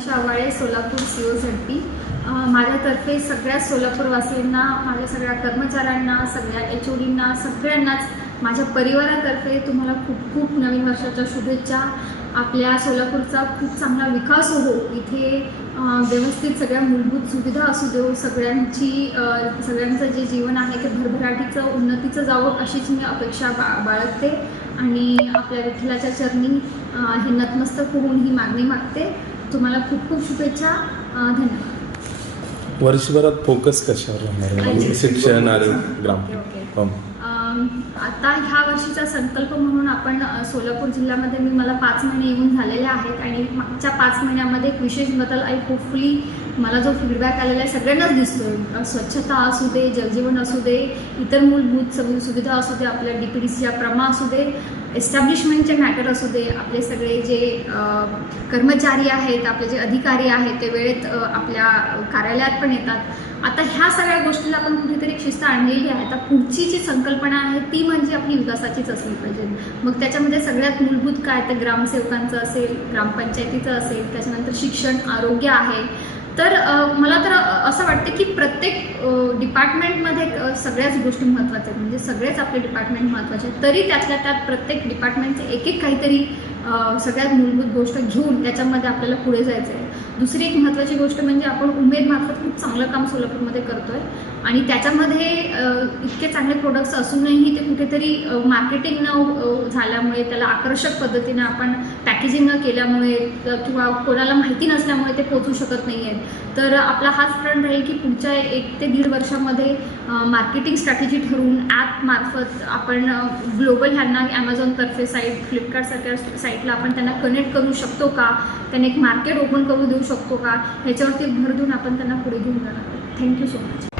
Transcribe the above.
शावाळे Solapur C ओ माझ्या P माझ्यातर्फे सगळ्या सोलापूरवासींना माझ्या सगळ्या कर्मचाऱ्यांना सगळ्या एच ओ डींना सगळ्यांनाच माझ्या परिवारातर्फे तुम्हाला खूप खूप नवीन वर्षाच्या शुभेच्छा आपल्या सोलापूरचा खूप चांगला विकास हो इथे व्यवस्थित सगळ्या मूलभूत सुविधा असू देऊ सगळ्यांची सगळ्यांचं जे जीवन आहे ते भरभराटीचं उन्नतीचं जावं अशीच मी अपेक्षा बा बाळगते आणि आपल्या विठ्ठलाच्या चरणी हे नतमस्तक होऊन ही मागणी मागते तुम्हाला खूप खूप शुभेच्छा धन्यवाद वर्षभरात फोकस कशावर राहणार शिक्षण हो. आता ह्या वर्षीचा संकल्प म्हणून आपण सोलापूर जिल्ह्यामध्ये मी मला पाच महिने येऊन झालेले आहेत आणि मागच्या पाच महिन्यामध्ये एक विशेष बदल आहे होपफुली मला जो फीडबॅक आलेला आहे सगळ्यांनाच दिसतो स्वच्छता असू दे जलजीवन असू दे इतर मूलभूत सुविधा असू दे आपल्या डी पी डी प्रमा असू दे एस्टॅब्लिशमेंटचे मॅटर असू दे आपले सगळे जे कर्मचारी आहेत आपले जे अधिकारी आहेत ते वेळेत आपल्या कार्यालयात पण येतात आता ह्या सगळ्या गोष्टीला आपण कुठेतरी शिस्त आणलेली आहे आता पुढची जी संकल्पना आहे ती म्हणजे आपली विकासाचीच असली पाहिजे मग त्याच्यामध्ये सगळ्यात मूलभूत काय तर ग्रामसेवकांचं असेल ग्रामपंचायतीचं असेल त्याच्यानंतर शिक्षण आरोग्य आहे तर मला तर असं वाटतं की प्रत्येक डिपार्टमेंटमध्ये सगळ्याच गोष्टी महत्त्वाच्या आहेत म्हणजे सगळेच आपले डिपार्टमेंट महत्त्वाचे आहेत तरी त्यातल्या त्यात प्रत्येक डिपार्टमेंटचे एक एक काहीतरी सगळ्यात मूलभूत गोष्ट घेऊन त्याच्यामध्ये आपल्याला पुढे जायचं आहे दुसरी एक महत्त्वाची गोष्ट म्हणजे आपण उमेद मार्फत खूप चांगलं काम सोलापूरमध्ये करतो आहे आणि त्याच्यामध्ये इतके चांगले प्रोडक्ट्स असूनही ते कुठेतरी मार्केटिंग न झाल्यामुळे त्याला आकर्षक पद्धतीने आपण पॅकेजिंग न केल्यामुळे किंवा कोणाला माहिती नसल्यामुळे ते पोचू शकत नाही आहेत तर आपला हाच प्रण राहील की पुढच्या एक ते दीड वर्षामध्ये मार्केटिंग स्ट्रॅटेजी ठरवून ॲपमार्फत आपण ग्लोबल ह्यांना ॲमेझॉनतर्फे साईट फ्लिपकार्टसारख्या साईट साईटला आपण त्यांना कनेक्ट करू शकतो का त्यांना एक मार्केट ओपन करू देऊ शकतो का ह्याच्यावरती भर देऊन आपण त्यांना पुढे घेऊन जाणार थँक्यू सो मच